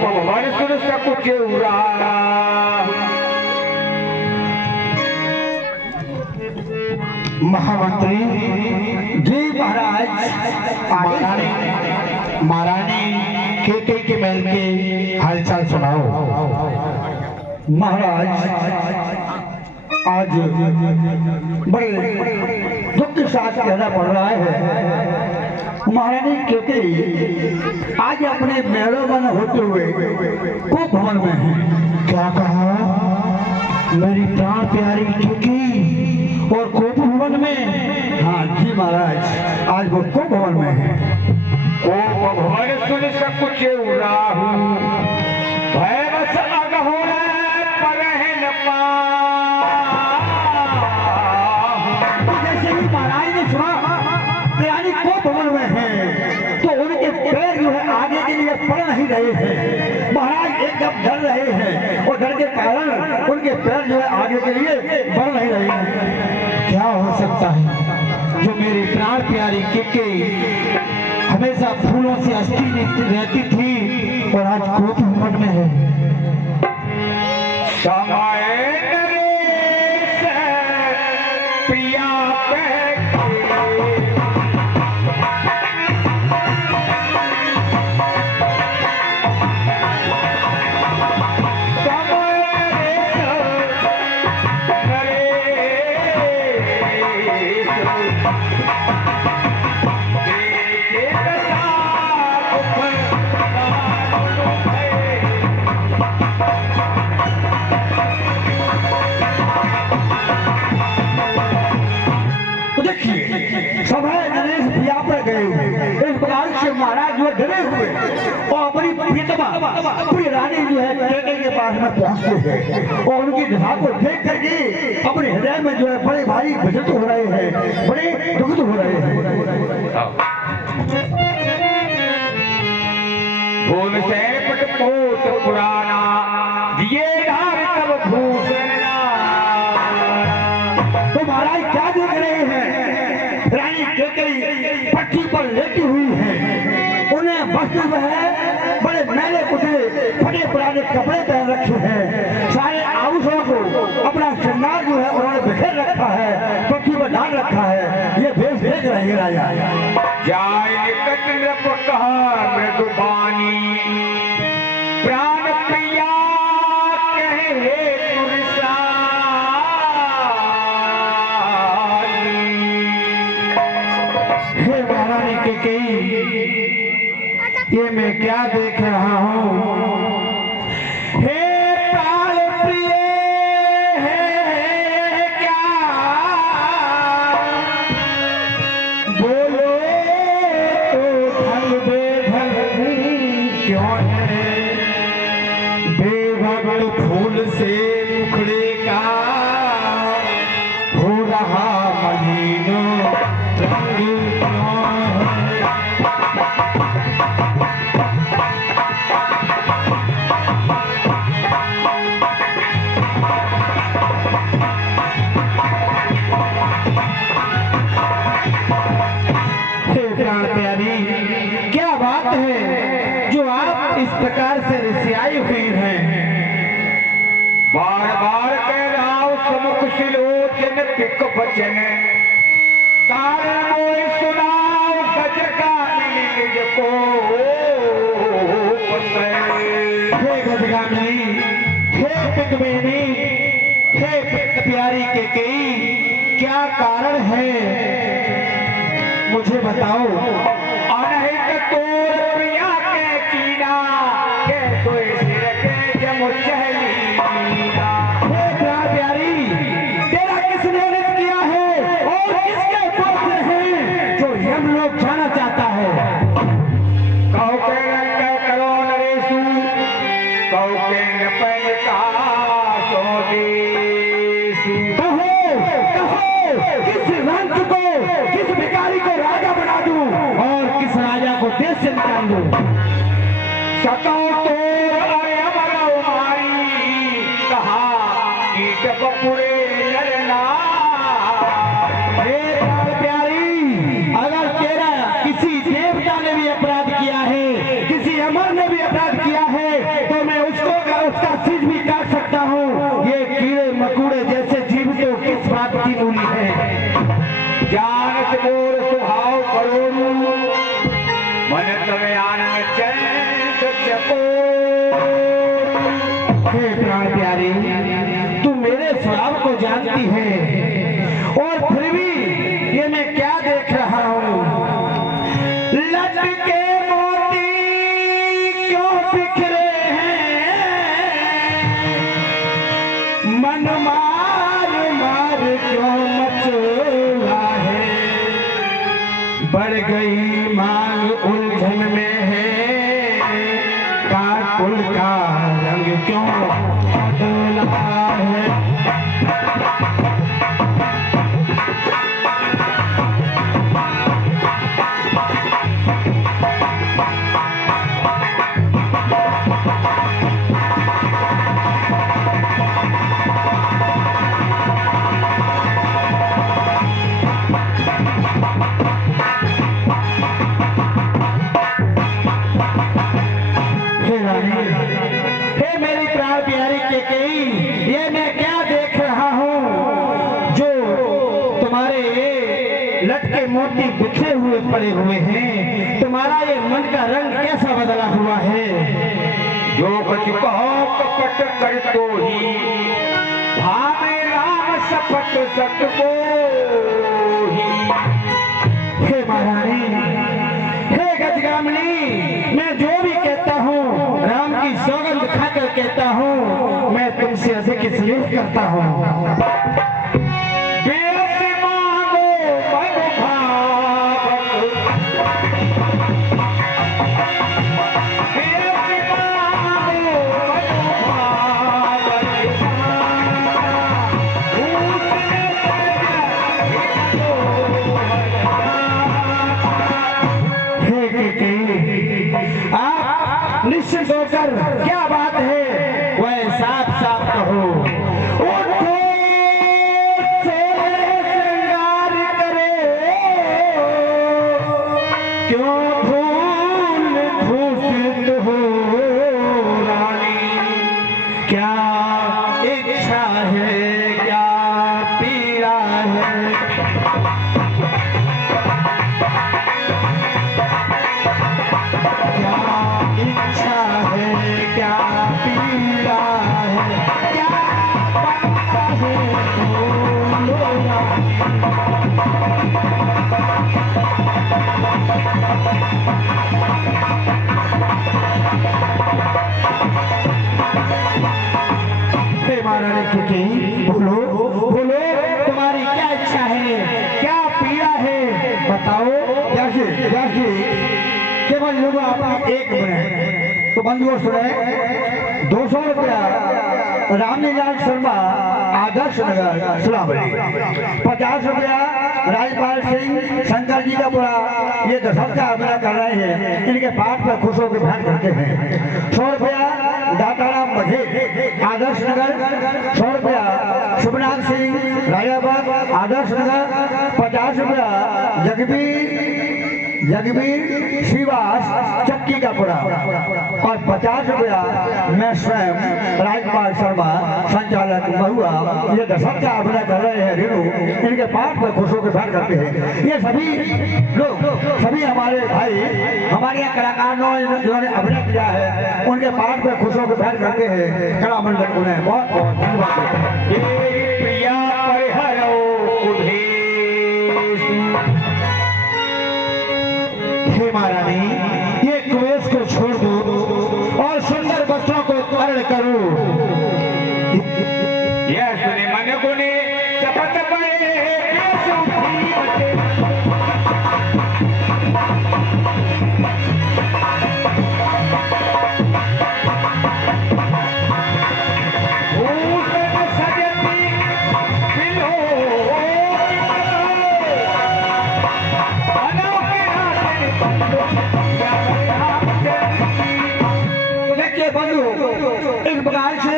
भगवान सुन सकुचे उराना महामंत्री जी महाराज। महारानी केके के महल के हालचाल सुनाओ। महाराज आज बड़े दुख के साथ कहना पड़ रहा है, महारानी केके आज अपने महलों में होते हुए को भवन में है। क्या कहा? मेरी प्राण प्यारी केके और कोप भवन में? हाँ जी महाराज, आज वो को भवन में है। को भवन सुन सकुचे उराहू भैरस अगहोर परहन जैसे ही महाराज ने सुना प्यारी को भवन में है तो उनके पैर जो है आगे के लिए पड़ नहीं रहे हैं। महाराज एकदम डर रहे हैं और डर के कारण उनके पैर जो है आगे के लिए बढ़ नहीं रहे हैं। क्या हो सकता है जो मेरी प्राण प्यारी केके हमेशा फूलों से अस्ती रहती थी और आज कोप भवन में है? समय नरेश प्रिया महाराज जो डरे हुए और अपनी प्रीतमा पूरी रानी जो है केके के पास में पहुंचते हैं और उनकी दशा को देख करके अपने हृदय में जो है बड़े भारी विचलित हो रहे हैं, बड़े दुखित हो रहे हैं। भूल से पटपोत पुराना दिए धार तब भूषण। तो महाराज क्या देख रहे हैं? रानी केकई पट्टी पर लेटी हुई है, उन्हें वस्त्र में है बड़े मैले कुतरे फटे पुराने कपड़े पहन रखे हैं, सारे आभूषणों को अपना श्रृंगार जो है उन्होंने बिखेर रखा है, पट्टी पर डाल रखा है। ये भेष देख रहे हैं राजा। जाय निकट नृप कहा मृदुबानी प्राण प्रिया कहे तुरसा। हे महारानी केके, ये मैं क्या देख रहा हूँ? हे प्राण प्रिय है क्या बोलो तो ढंग बेढंग क्यों है? बेभक्त फूल से मुखड़े का हो रहा मलिन रंग क्यों है? प्राण प्यारी, क्या बात है जो आप इस प्रकार से रिसियाई हुई हैं? बार बार कह रहा हूं समुख सिलोचन पिक बचन कारण मोय सुनाओ गज का निज को हे गजगामिनी, हे पिकमेनी, हे प्यारी केकई, क्या कारण है मुझे बताओ। अनहित तोर प्रिया के कीना के कोई सिर के जम चहली। हे प्राण प्यारी, तेरा किसने नित किया है और किसके पुत्र हैं जो हम लोग जाना चाहता है? कौ के रंग करो नरेशु कौ के नपन का सोदेशु। किस रंग को, किस भिखारी को राजा बना दूं और किस राजा को देश से निकाल दूं? सतो तो अमर उमारी कहा कीट बपुरे नरना। हे प्राण प्यारी, अगर तेरा किसी देवता ने भी अपराध किया है, किसी अमर ज्ञान चंद चको। हे प्राण प्यारी, तू मेरे स्वभाव को जानती है और फिर भी ये मैं क्या देख रहा हूँ? लटके मोती क्यों बिखरे हैं, मन मार मार क्यों मचला है, बढ़ गई मांग उलझन में है, काकुल का रंग क्यों बदला है? हे मेरी प्राण प्यारी केकई, ये मैं क्या देख रहा हूँ जो तुम्हारे लटके मोती बिखरे हुए पड़े हुए हैं? तुम्हारा ये मन का रंग कैसा बदला हुआ है? जो कुछ कहो कपट कर तो ही, भावे राम सपट सतको ही। हे महारानी, हे गजगामिनी, मैं जो भी कहता हूँ राम की सौगंध खाकर कहता हूँ, मैं तुमसे अधिक स्नेह करता हूँ। बेस मांगो मन भावक, बेस मांगो मन भावक, उसने हे केकई, आप निश्चित होकर क्या बात है वह साफ साफ कहो। उठो सोने श्रृंगार करे, क्यों धूल धूसित हो रानी, क्या इच्छा है क्या पीड़ा है? क्या इच्छा है क्या पीड़ा है? क्या पता है बोलो रानी। हे महारानी केकई, बोलो बोलो, तुम्हारी क्या इच्छा है, क्या पीड़ा है, बताओ। जैसे केवल लोग आप एक बने तो बंधुओं सुने 200 रुपया रामलीलाल शर्मा आदर्श नगर सुलावली, 50 रुपया राजपाल सिंह शंकर जी का पूरा ये दशरथ का अभिनय कर रहे हैं, इनके पाठ पर खुश होकर ध्यान करते हैं। 100 रुपया दाताराम बघेल आदर्श नगर, 100 रुपया शुभनाथ सिंह राजाबाग आदर्श नगर, 50 रुपया जगबीर श्रीवास चक्की का पूरा और 50 रुपया मैं स्वयं राजपाल शर्मा संचालक महुआ ये दशरथ का अभिनय कर रहे हैं रेणु, इनके पाठ पर खुश होकर ध्यान करते हैं। ये सभी लोग सभी हमारे भाई हमारे यहाँ कलाकारों जिन्होंने अभिनय किया है उनके पाठ पर खुश होकर ध्यान करते हैं। कला मंडल उन्हें बहुत बहुत धन्यवाद देते हैं। ये प्रिया परिहरो कुधेश। हे महारानी, ये कुवेश को छोड़ दो और सुंदर वस्त्रों को धारण करो। यह सुने मन गुने चपत पड़े बेस उठी बचे। भूषण सजती बिलो अनोखे हाथ पंडो क्या देखिए बंधु, इस प्रकार से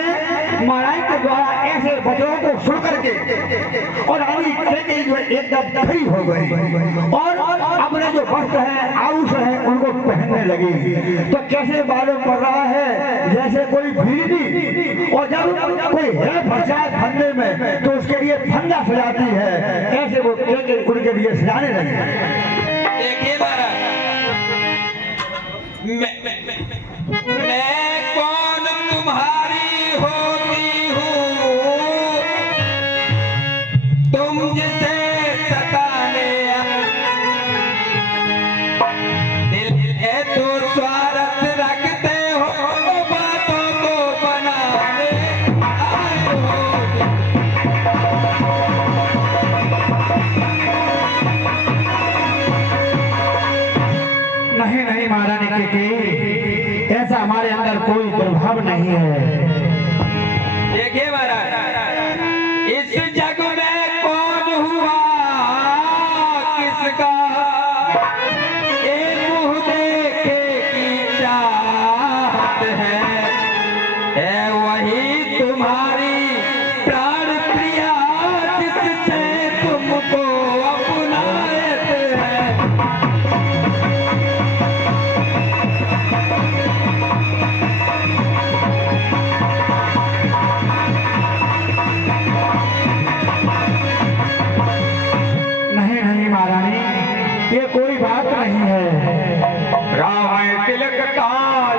महाराज के द्वारा ऐसे वचनों को सुन करके और रानी केकई जो एकदम खड़ी हो गई और अपने जो वस्त्र है आयुष है उनको पहनने लगी। तो कैसे मालूम पड़ रहा है जैसे कोई भीड़ी, और जब कोई है फंस जाए फंदे में तो उसके लिए फंदा सजाती है, ऐसे वो केकई उनके लिए सजाने लगी। देखिए महाराज, मैं कौन तुम्हारी होती हूँ, तुम जिसे सताने दिल है तो स्वार्थ रखते हो, बातों को बनाने आए हो। नहीं नहीं महारानी केकई, ऐसा हमारे अंदर कोई दुर्भाव नहीं है। देखिए महाराज, इस जग में कौन हुआ किसका एक मुंह देखे की चाहत है वही तुम्हारी प्राण प्रिया जिससे तुमको अपनायत है। नहीं नहीं महारानी, ये कोई बात नहीं है। रामाय तिलक काल,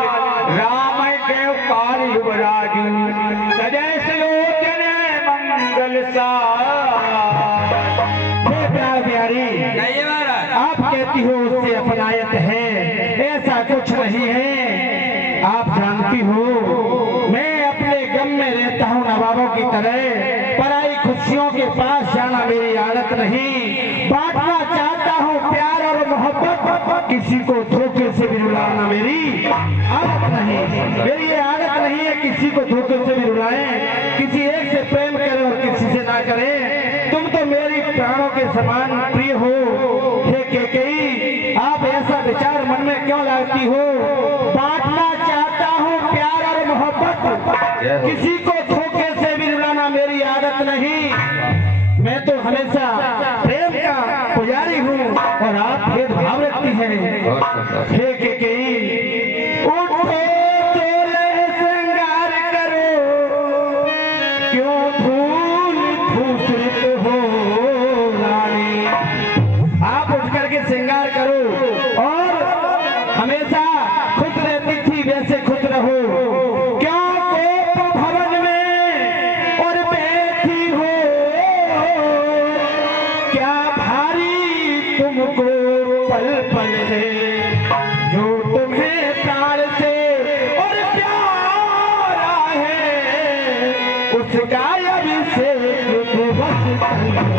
रामाय देव काल युवराजू, सजय सुलोचन मंगल सार। हे प्यार प्यारी, नहीं महाराज, आप कहती हो उससे अपनायत है, ऐसा कुछ नहीं है। आप जानती हो मैं अपने गम में रहता हूँ नवाबों की तरह, पराई खुशियों के पास जाना मेरी आदत नहीं। बांटना चाहता हूँ प्यार और मोहब्बत, किसी को धोखे से भी रुलाना मेरी आदत नहीं। मेरी ये आदत नहीं है किसी को धोखे से भी रुलाएं, किसी एक से प्रेम करें और किसी से ना करें। तुम तो मेरी प्राणों के समान प्रिय हो। हे केकई, आप ऐसा विचार मन में क्यों लाती हो? बांटना चाहता हूँ प्यार और मोहब्बत, किसी को धोखे से भी रुलाना मेरी आदत नहीं। मैं तो हमेशा प्रेम का पुजारी हूँ और आप भेदभाव रखती हैं। हे केकई, उठो चोले श्रृंगार करो, क्यों धूल धूसरित हो रानी। आप उठ करके श्रृंगार करो और हमेशा खुश रहती थी वैसे खुश रहो। क्यों कोप भवन में और बैठी हो, क्या भारी तुमको पल पल है, जो तुम्हें प्राण से और प्यारा है, उसका अभिषेक बस कल है।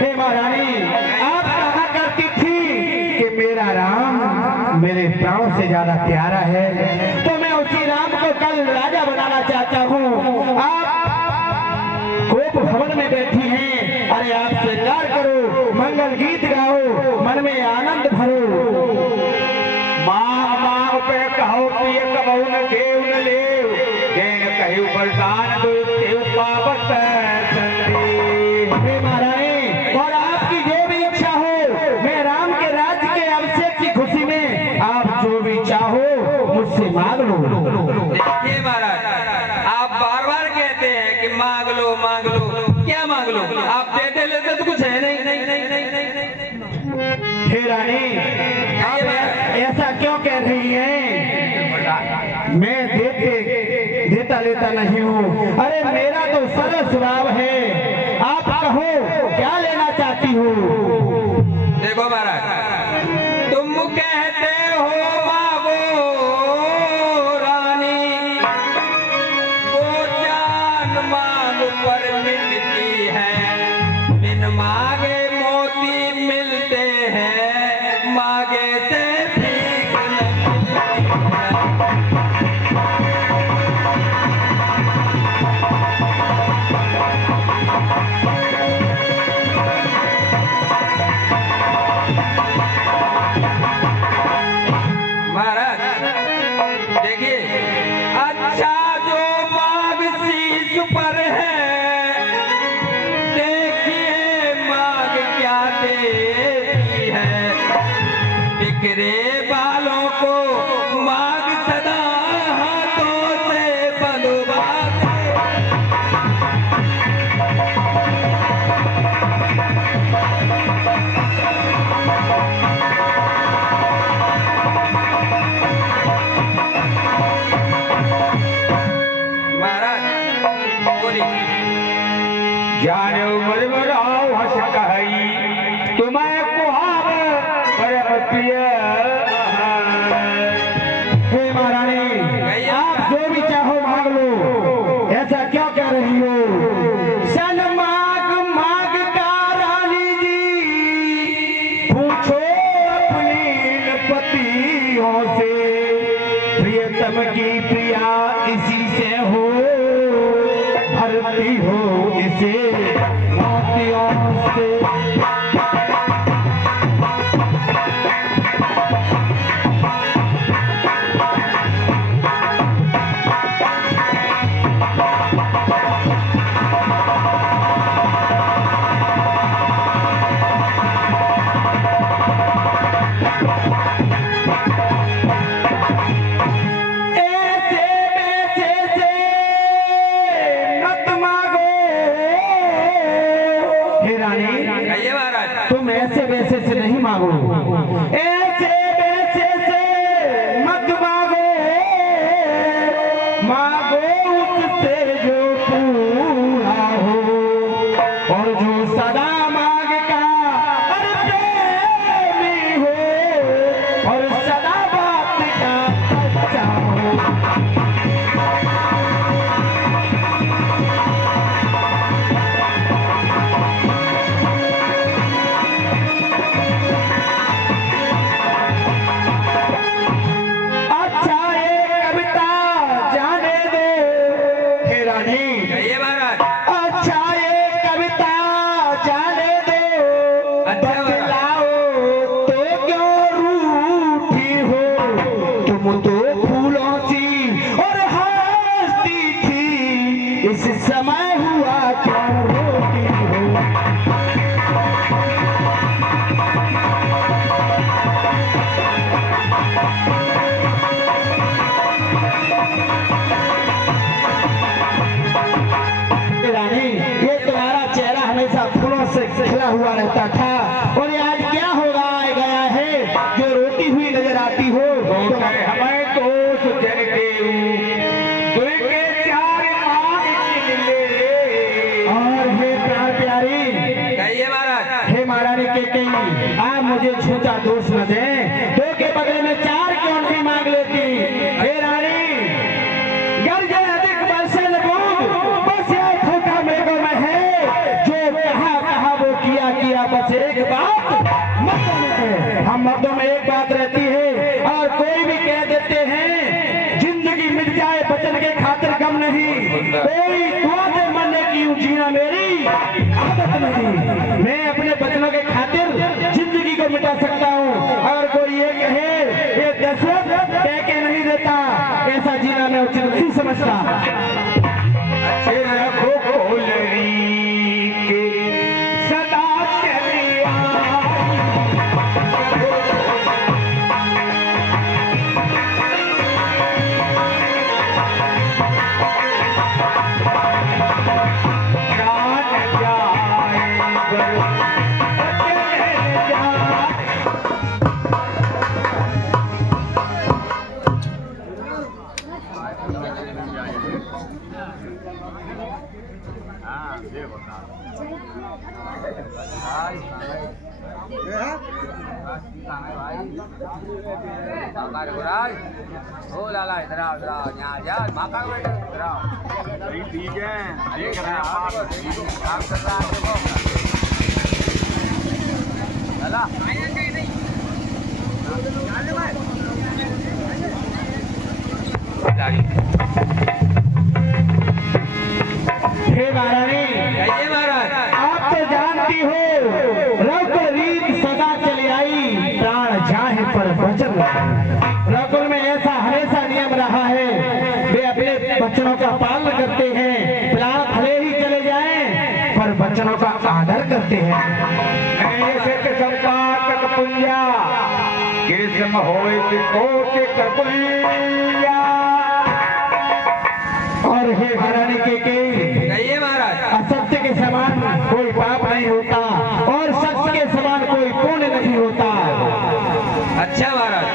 हे महारानी, आप कहा करती थी कि मेरा राम मेरे प्राणों से ज्यादा प्यारा है, तो मैं उसी राम को कल राजा बनाना चाहता हूँ। आप कोप भवन में बैठी हैं, अरे आप श्रृंगार करो, मंगल गीत गाओ, मन में आनंद भरो। माँ माँ पे कहो पिय कबहु न देव न लेव, देन कहु बरदान दो देव पावत संदेव। हे महारानी, और आपकी जो भी इच्छा हो, मैं राम के राज्य के अभिषेक की खुशी में आप जो भी चाहो मुझसे मांग लो। देखिए महाराज, आप बार बार कहते हैं कि मांग लो मांग लो, क्या मांग लो? आप देते लेते तो कुछ है नहीं। हे रानी, आप ऐसा क्यों कह रही हैं? मैं देता लेता नहीं हूँ। अरे मेरा तो सरल स्वभाव है। आप कहो क्या लेना चाहती हो? देखो महाराज, तुम कहते हो मांगो रानी, वो जान मांग पर मिलती है, बिन मांगे मोती मिलते हैं, मांगे से भीख न मिलती है। बिखरे बालों को मांग सदा इसी से हो भरती हो इसे मोतियों से। तुम ऐसे वैसे से नहीं मांगो, ऐसे वैसे से मत मांगो, मांगो उससे जो पूरा हो और जो सदा मांग का प्रेमी हो और सदा बात का सच्चा हो। इस समय हुआ क्या रोती हो। रानी, ये तुम्हारा चेहरा हमेशा फूलों से खिला हुआ रहता था और ये आज क्या होगा गया है जो रोती हुई नजर आती हो। हमें तो सुजन के आप मुझे झूठा दोष न दें, दो के बदले में चार क्यों नहीं मांग लेती। हे रानी, गर्जे अधिक बरसे न बूंद, बस यह खोटा मेरे को में है, जो कहा वो किया बस एक बात मत है। हम मर्दों में एक बात रहती है और कोई भी कह देते हैं जिंदगी मिट जाए बचन के खातिर गम नहीं, कोई दुआ दे मरने की जीना मेरी आदत नहीं। मैं अपने बचनों के खातिर जिंदगी को मिटा सकता हूँ और कोई ये कहे ये दशरथ कह के नहीं देता, ऐसा जीना मैं उचित नहीं समझता। अच्छे रखो कोलरी के सदा चलिया ओ लाला इधर आओ यहाँ जा माका बेटा इधर आओ। ठीक है देख रहे हैं काम कर रहा है लाला हे महारानी, आप तो जानती हो रकुल रीत सदा चली आई, प्राण जाहे पर वचन रकुल में ऐसा हमेशा नियम रहा है, वे अपने बच्चों का पालन करते हैं, प्राण भले ही चले जाएं पर बच्चों का आदर करते हैं। संपातक पुंजा किस्म होए कोट कपुलिया। और हे महारानी के असत्य के समान कोई पाप नहीं होता और सत्य के समान कोई पुण्य नहीं होता। अच्छा महाराज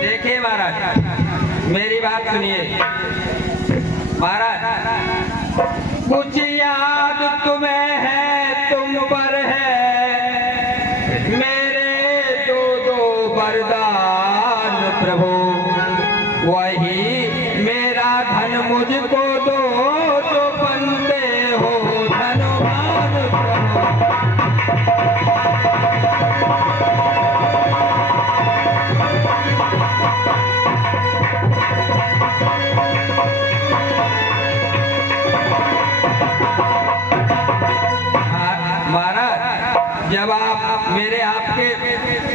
देखिए महाराज, मेरी बात सुनिए महाराज, कुछ याद तुम्हें है तुम पर है मेरे दो वरदान प्रभु, वही मेरा धन मुझको दो, जो बनते हो धनवान कहो। महाराज, जब आप मेरे आपके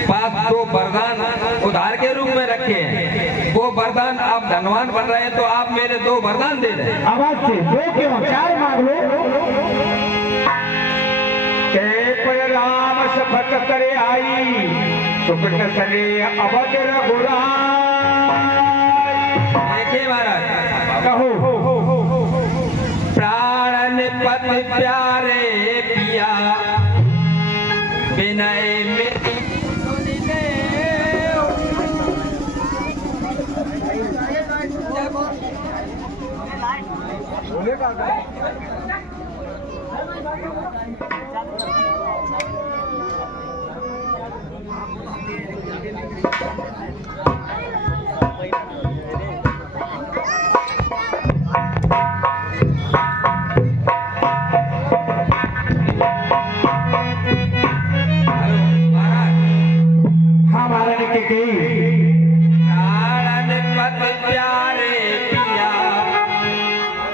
पास दो वरदान उधार के रूप में रखे हैं, वो वरदान आप धनवान बन रहे हैं, तो आप मेरे दो वरदान दे दें। आवाज से दो क्यों, 4 मांग लो। पर राम शपथ करे आई, सुकृत सरे अवध रघुराई। देखिए महाराज, कहो। प्राण पति प्यारे पिया, विनय मेरी सुन ले। प्राण पति प्यारे पिया,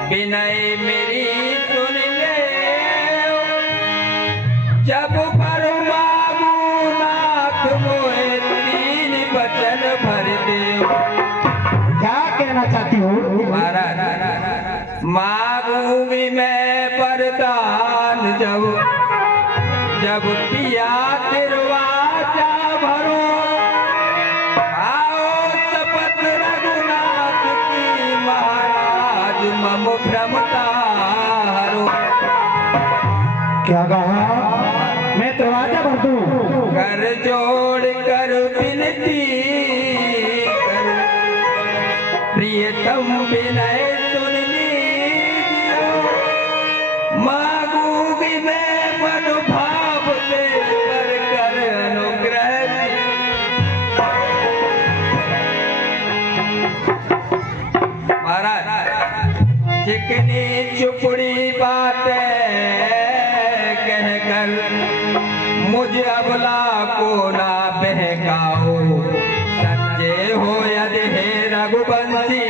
विनय मेरी सुन ले। जब पर मांगू नाथ मोहे, 3 वचन भर दे। क्या कहना चाहती हो? महाराज, मांगूंगी मैं वरदान, जब पिया तिरवाचा भरो। आओ शपथ रघुनाथ की, महाराज मम भ्रमता हरो। क्या कहा? मैं दरवाजा भर दूं? कर जोड़ कर विनती कर, प्रियतम विनय सुन लीजिए। मांगूंगी मैं मन भाव ले, कर अनुग्रह। महाराज, चिकनी चुपड़ी बातें कहकर मुझ अबला को ना बहकाओ। सच्चे हो यदि हे रघुवंशी,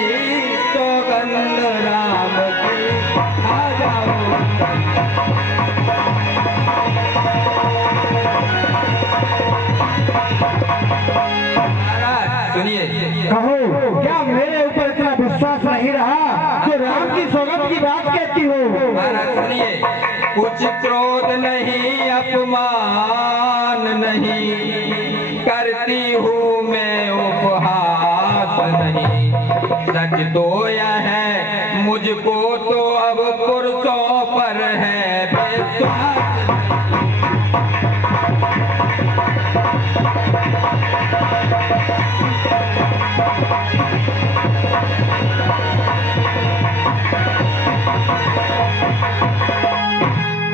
सौगंध राम की आ जाओ। महाराज सुनिए। कहो, क्या मेरे ऊपर इतना विश्वास नहीं रहा जो राम की सौगंध की बात कहती हो? महाराज सुनिए, कुछ क्रोध नहीं, अपमान नहीं, करती हूँ मैं उपहास नहीं। सच तो यह है, मुझको तो अब पुरुषों पर है विश्वास।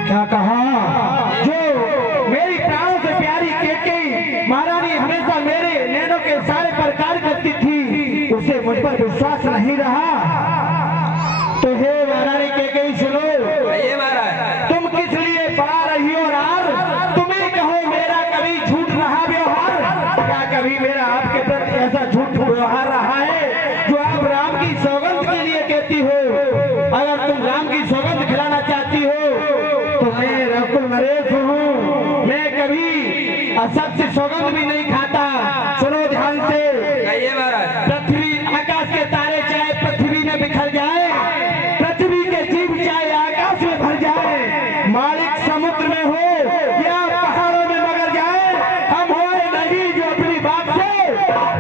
क्या कहा? जो मेरी प्राणों से प्यारी केकई महारानी हमेशा मेरे नैनों के सारे प्रकार करती थी, उसे मुझ पर विश्वास नहीं रहा। तो हे महारानी केकई सुनो, ये महाराज, तुम किस लिए पा रही हो रार? तुम्हें कहो मेरा कभी झूठ रहा व्यवहार? क्या कभी मेरा आपके प्रति ऐसा झूठ व्यवहार रहा है जो आप राम की सौगंध के लिए कहती हो? अगर तुम राम की सौगंध खिलाना चाहती हो तो मैं रघुकुल नरेश हूँ, मैं कभी असत्य सौगंध भी नहीं खाता। सुनो ध्यान से। कहिए महाराज। पृथ्वी आकाश के तारे चाहे पृथ्वी में बिखर जाए, पृथ्वी के जीव चाहे आकाश में भर जाए, मालिक समुद्र में हो या पहाड़ों में मगर जाए, हम होए नहीं जो अपनी बात से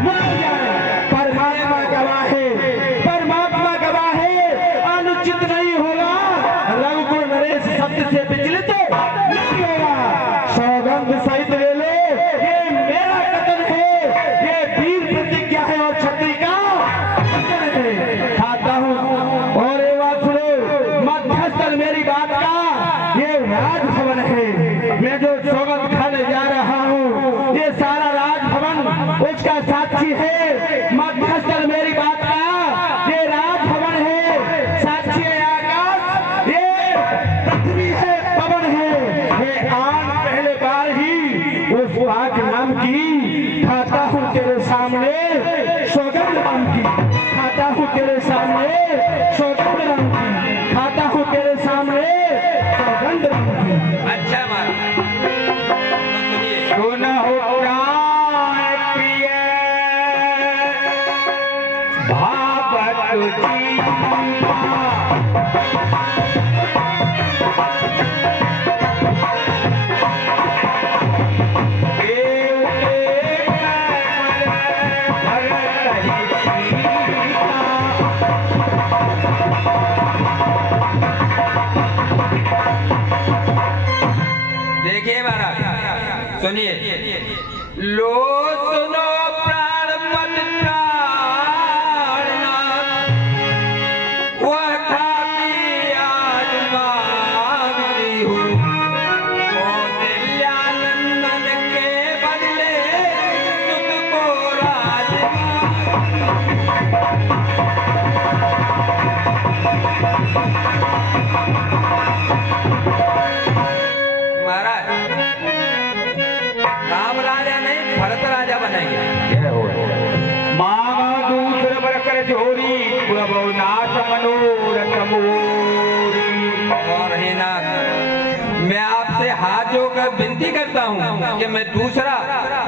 मुकर जाए। परमात्मा गवाह है, परमात्मा गवाह है, अनुचित नहीं होगा, रघुकुल नरेश सत्य से विचलित नहीं होगा। सौगंध सहित ले लो, ये मेरा कथन है, ये वीर प्रतिज्ञा है और क्षत्रिय का वचन है। खाता हूँ और ये बात सुनो, मध्यस्थल मेरी बात का ये राजभवन है। मैं जो सौगंध खाने जा रहा हूँ, ये सारा राजभवन उसका साक्षी है। मध्यस्थल मेरी बात का खाता हूँ तेरे सामने सौगंध रंग की, खाता हूँ तेरे सामने सौगंध रंग की। अच्छा महाराज तो सुनिए। सुनो प्राण प्रिय भागवत जी देखिए महाराज सुनिए। लो सुनो प्राणपत प्राणनाथ, वह खाती आज मांगती हूँ, कौशल्यानंदन के बदले सुत को महाराज राम राजा नहीं भरत राजा बनेंगे। मांगा दूसर बर कर जोरी प्रभु नाथ मनोरथ मोरी। और हे नाथ, मैं आपसे हाथ जोड़कर विनती करता हूँ कि मैं दूसरा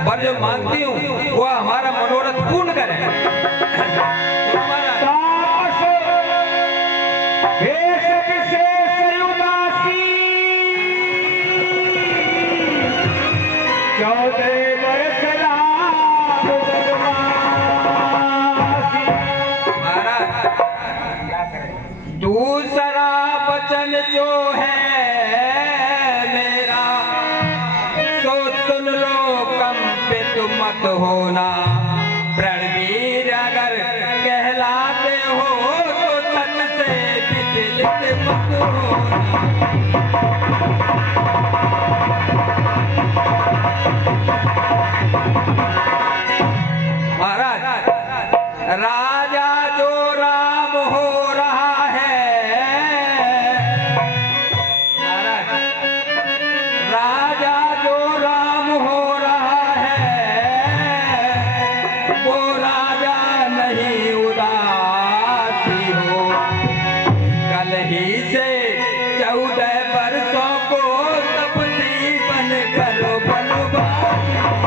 वर जो मांगती हूँ वह हमारा मनोरथ पूर्ण करें। तो महाराज वेश विशेष उदासी 14 वर्ष राम वनवासी। महाराज दूसरा वचन जो है मेरा, सो सुन लो कंपित मत होना। प्रणवीर अगर कहलाते हो तो तन से विचलित मत होना। महाराज राजा जो राम हो रहा है, महाराज राजा जो राम हो रहा है, वो राजा नहीं उदासी हो। कल ही से 14 वर्षों को तपसी बन करो बनवासी हो।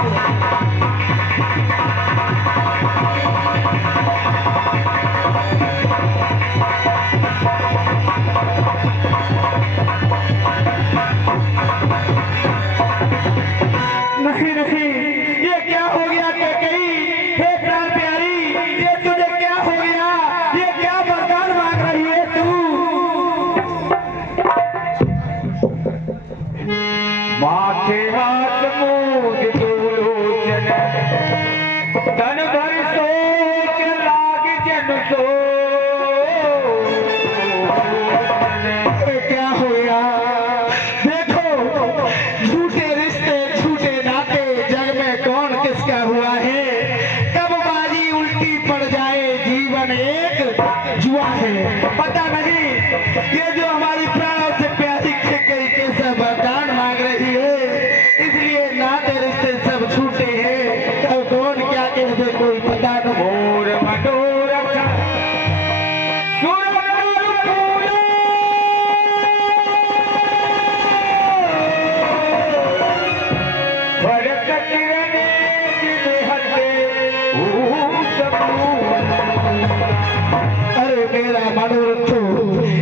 नहीं नहीं, ये क्या हो गया कैकेयी? हे प्राण प्यारी, ये तुझे क्या हो गया? ये क्या वरदान मांग रही है तू? माथे हाथ मूंद दो लोचन, तन भर सोच लाग जन सो। क्या हो गया? देखो झूठे रिश्ते झूठे नाते जग में कौन किसका हुआ है। कब बाजी उल्टी पड़ जाए जीवन एक जुआ है। पता नहीं ये जो हमारी प्राणों से प्यारी कैकेयी कैसा वरदान मांग रही है, इसलिए नाते रिश्ते सब झूठे हैं। कब कौन क्या कह दे कोई पता न। मोर मनोरथ सुरनर फूलो, भरत किरणे जिन्हते ऊस फूल। अरे मेरा मनोरथ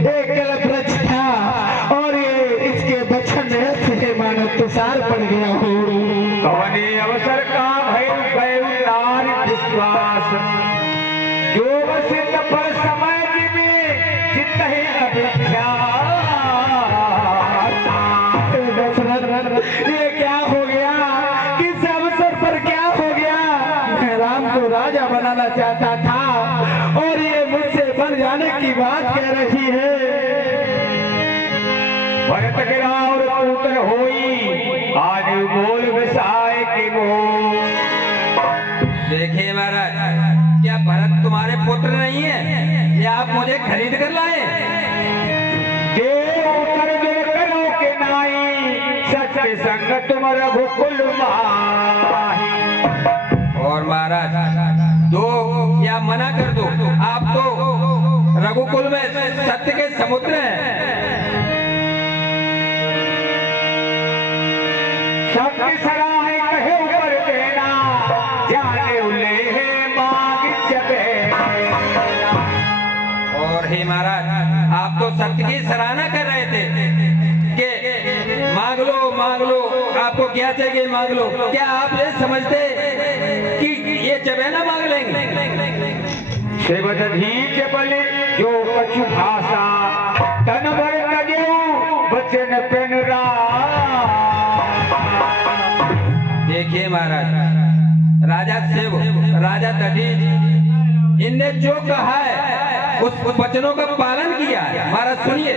एक कल्प वृक्ष था और ये इसके बचन से मानो तुषार पड़ गया हो। कवने अवसर का भय गए नारी विश्वास, जो वसित पर समय में चित्त है अभिख्यात। ये क्या हो गया? किस अवसर पर क्या हो गया? मैं राम को राजा बनाना चाहता था और ये मुझसे बन जाने की बात कह रही है। भरत गिरा और पुत्र होई, आज बोल विसाय की मोह। देखिए महाराज, क्या भरत तुम्हारे पुत्र नहीं है? या आप मुझे खरीद कर लाए? देव कर दिल करो के नाई, सच के संग तुम रघुकुल माही। और महाराज दो या मना कर दो। आप तो रघुकुल में सत्य के समुद्र हैं। सबकी सलाह है कहे ऊपर देना, जाने उले मांग जबे। और हे महाराज, आप तो सत्य की सराहना कर रहे थे कि मांग लो, आपको क्या चाहिए मांग लो। क्या आप ये समझते कि ये चबेना मांग लेंगे? शिवदधी बले जो कछु भाषा, तन भर तजो बचन पेन रा। देखिए महाराज, राजा शिव, राजा दधीच, इनने जो कहा है उस वचनों का पालन किया है। महाराज सुनिए,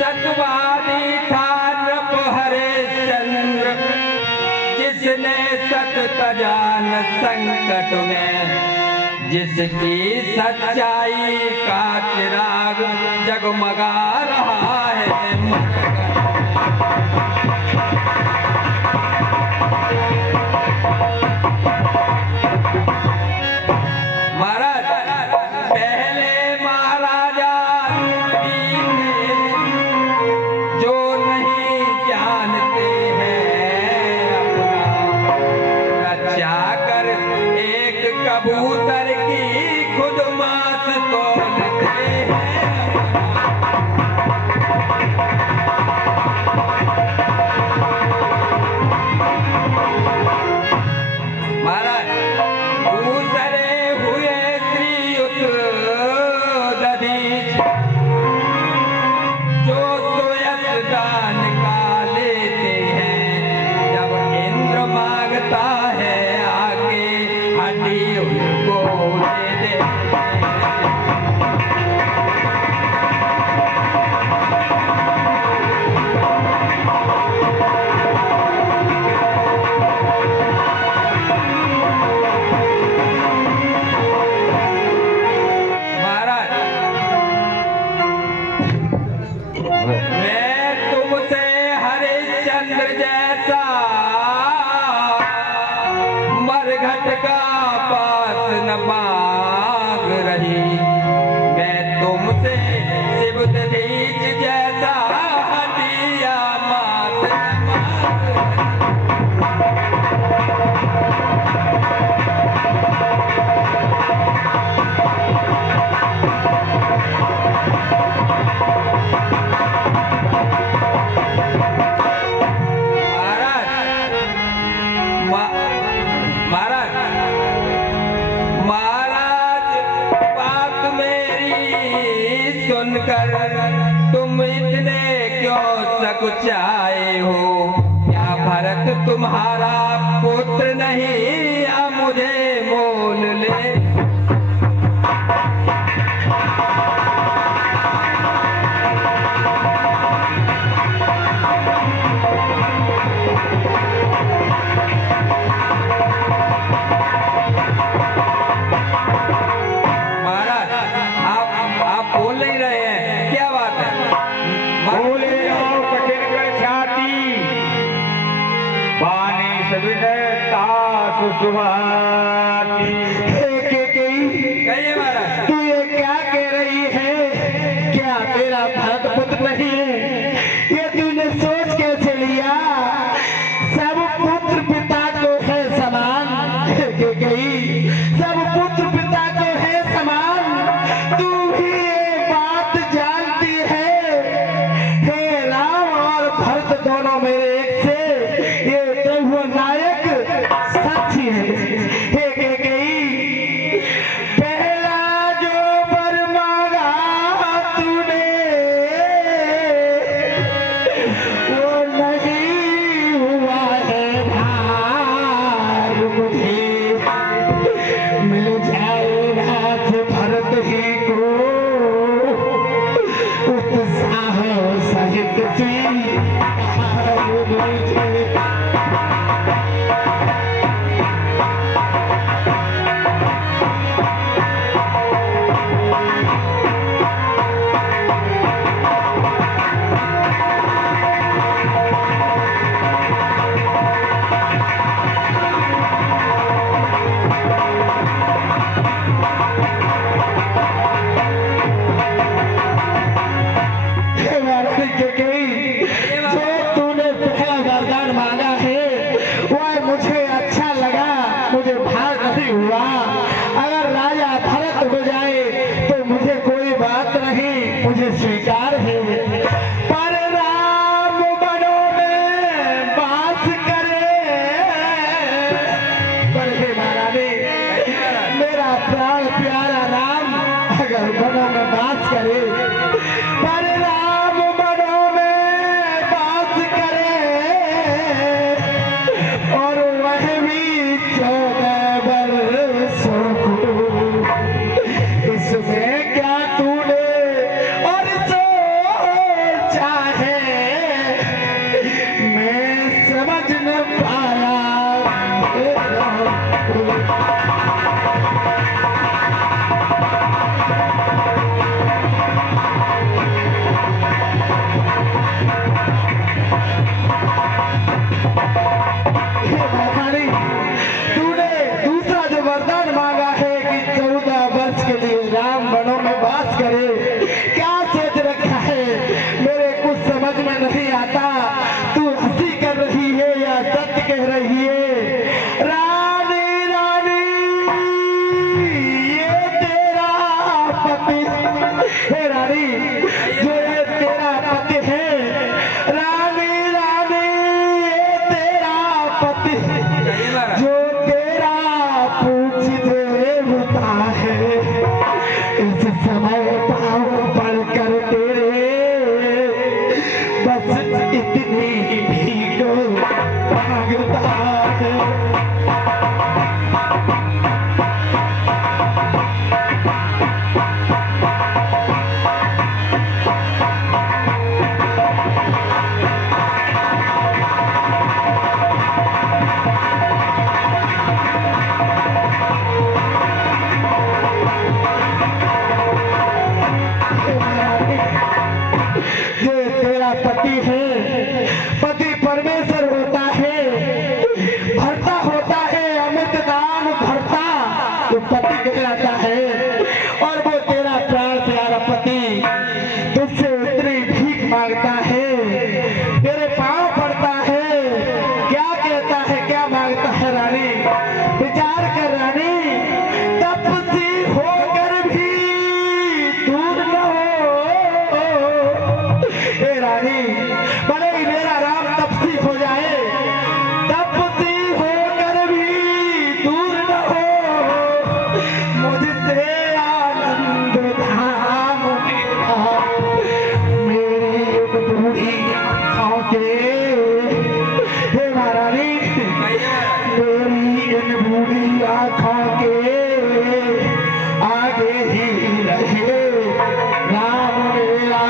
सतवादी था नृप हरिश्चंद्र, जिसने सत तजा न संकट में, जिसकी सच्चाई का चिराग जगमगा रहा है। महाराज, पहले महाराजा जो नहीं जानते हैं अपना, रचा कर एक कबूतर की खुद मांस तोड़ते हैं। महाराज, दूसरे हुए श्रीयुत दधीच, जो सुयस दान का लेते हैं। जब इंद्र मांगता है आगे, हड्डी उनको दे देते हैं। महाराज, मैं तुमसे हरिश्चंद्र जैसा मरघट का पास न मांग रही, मैं तुमसे शिवदधीच जैसा हटिया मात न मांग रही। महाराज, महाराज, बात मेरी सुनकर तुम इतने क्यों सकुचाए हो? क्या भरत तुम्हारा पुत्र नहीं, या मुझे मोल ले? महाराज, आप बोल नहीं रहे हैं, क्या बात है? बोले आओ कठिन कर छाती, बानी सविनय तास सुभाती। कहिए महाराज। तू ये क्या कह रही है? क्या तेरा भरत पुत्र नहीं है? ये तूने सोच कैसे लिया? सब पुत्र पिता को है समान। सब पुत्र पिता को है समान। तू भी ये बात जानती है, हे राम और भरत दोनों मेरे एक से, ये त्रैभुवन नायक साक्षी है। हे पहला जो वर मांगा तूने, वो नहीं हुआ है भार मुझे। मिल जाए राज भरत ही को, मुझे स्वीकार है, पर राम बनों में वास करे। पर हे महारानी, मेरा प्राण प्यारा राम अगर बनों में वास करे, पर राम बनों में वास करे, और वह भी 14 वर्षों को, इसमें क्या तूने और सोचा है, मैं समझ न पाया। तूने दूसरा जो वरदान मांगा है कि 14 वर्ष के लिए राम वनों में वास करे, क्या सोच रखा है मेरे कुछ समझ में नहीं आता। तू हंसी कर रही है या सत्य कह रही है? रानी रानी, ये तेरा पति है, रानी जो ये तेरा पति है, रानी रानी ये तेरा पति जो तेरा पूज्य देवता है। इस समय पाँव पड़कर तेरे बस इतनी भीख मांगता है। जो तेरा पति है, पति परमेश्वर होता है, भरता होता है, अमित दान भरता वो पति कहलाता है। और वो तेरा प्राण प्यारा पति तुझसे इतनी भीख मांगता है, तेरे पांव पड़ता है, क्या कहता है, क्या मांगता है? रानी विचार कर रानी, तपस्वी होकर भी दूर न हो। हे रानी, भले ही मेरा राम तपस्वी हो जाए, तपस्वी होकर भी दूर न हो, मुझसे आनंद धाम मेरी एक बूढ़ी आँखों के। हे महारानी, मेरी इन बूढ़ी आँखों के आगे ही रहे राम मेरा।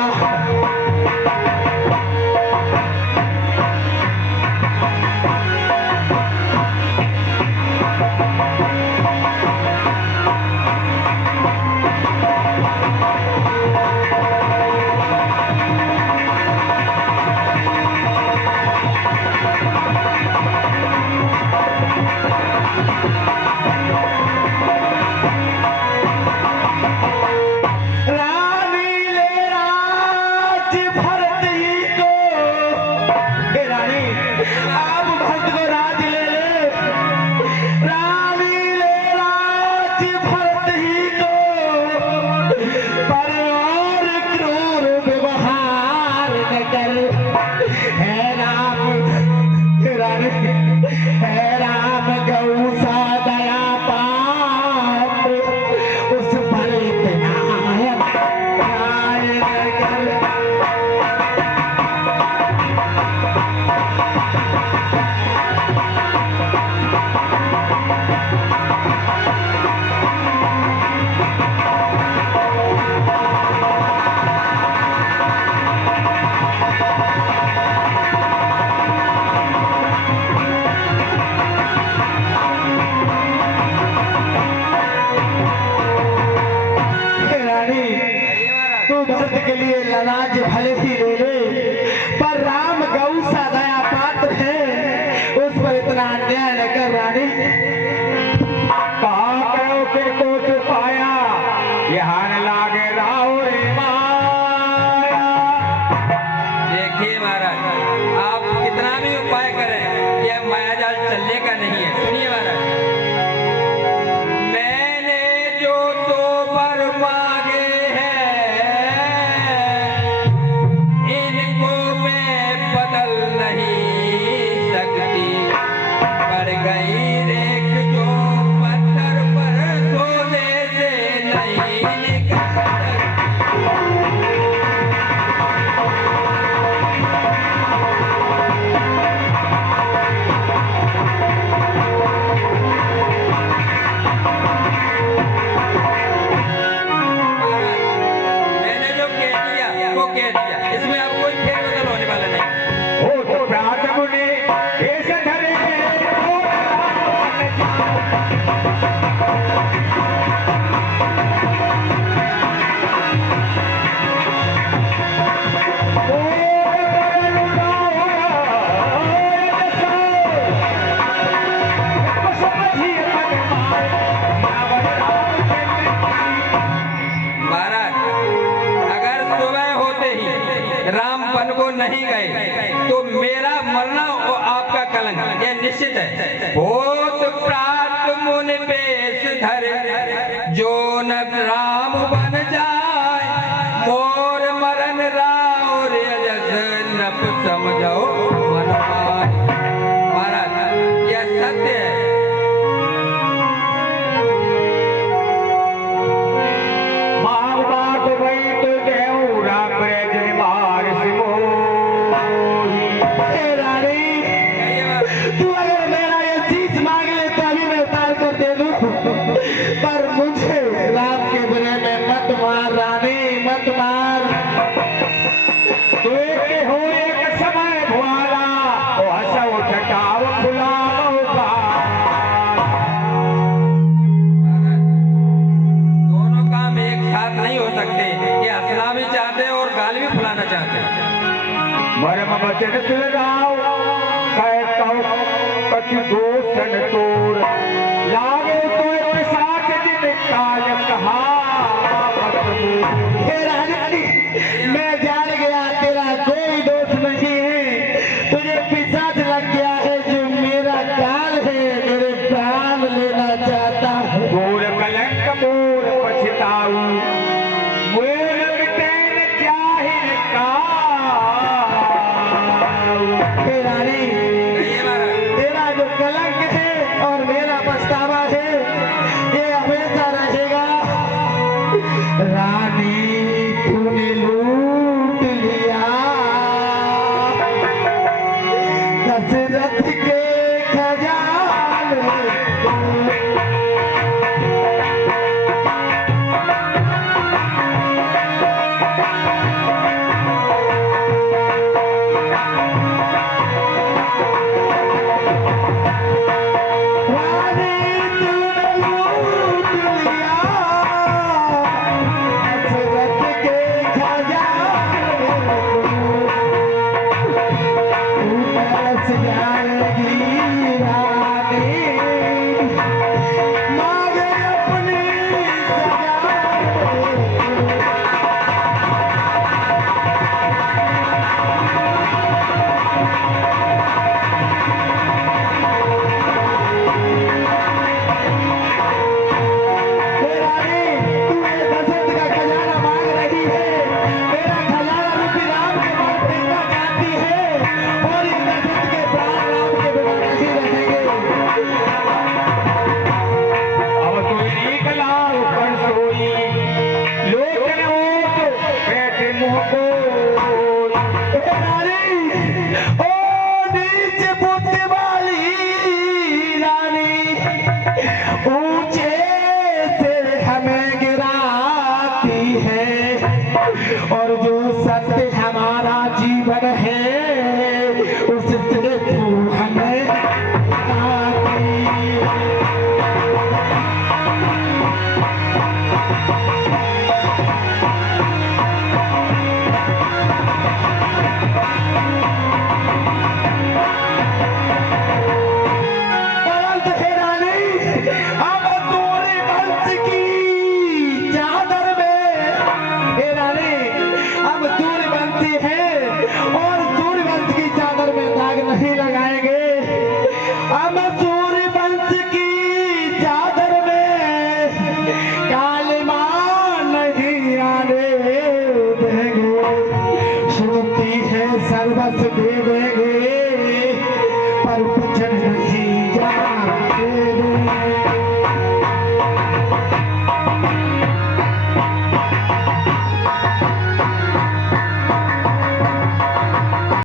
रानी ले राज भरत ही को। हे रानी, आप भरत को राज ले ले। रानी ले राज भरत ही को, पर और क्रूर व्यवहार न कर। है राम, हे रानी, है राम गौ सा दया पाप, उस पर इतना तू भरत के लिए ललाज भले ही ले ले, पर राम गौ सा दया पात्र है, उस पर इतना अन्याय न कर। रानी कहा कहो के कोट पाया, यहाँ न लागे राव रे माया। देखिए महाराज, आप कितना भी उपाय करें, यह मायाजाल चलने का नहीं है। सुनिए महाराज, मैंने जो तो वर मांगे हैं नहीं गए तो मेरा मरना और आपका कलंक ये निश्चित है। बहुत प्रात मुनि पेश धरे जो न राम बन जाए मोर मरण राव रे जस नप समझो मन पाए। महाराज यह सत्य है। बात वही तो देऊ राम ब्रज मार सिमोही। हे रानी, तू अगर मेरा ये चीज मांग ले तो अभी मैं उतार कर दे दूं, पर मुझे राम के बुरे में मत मार रानी, मत मार। तू एक हो एक समय भुआला ओ हंसो ठटाव फुलाव का। दोनों काम एक साथ नहीं हो सकते। ये हंसना भी चाहते हैं और गाल भी फुलाना चाहते हैं। मरम बचन सुलगाओ कहता कछु दोषन तोर लागे तो पिशाच दिन काज कहा। हे रानी, मैं जान गया तेरा कोई दोष नहीं है, तुझे पिशाच लग गया है जो मेरा काल है, मेरे प्राण लेना चाहता है। मोर कलंक मोर पछताऊ मोर मिटेन जाहिर का। हे रानी, ये महाराज तेरा जो कलंक है और मेरा पछतावा है ये हमेशा रहेगा। रानी, तूने लूट लिया दशरथ के खजाने को। रानी, तूने लूट लिया दशरथ के खजाने को। तू तरस जाएगी रानी, मांगे अपनी सजा। तू ये दशरथ का खजाना मांग रही है, मेरा खजाना रूपी राम के पास देखना चाहती है, और इस दशरथ के प्राण राम के बिना नहीं रहेंगे। अब तू नीक लाओ कर सोई लोचन ओट बैठे मुँह को। हे रानी, ओ नीच बुद्धि वाली रानी, ऊंचे से हमें गिराती है, और जो सत्य हमारा जीवन है उससे तू हमें गिराती है।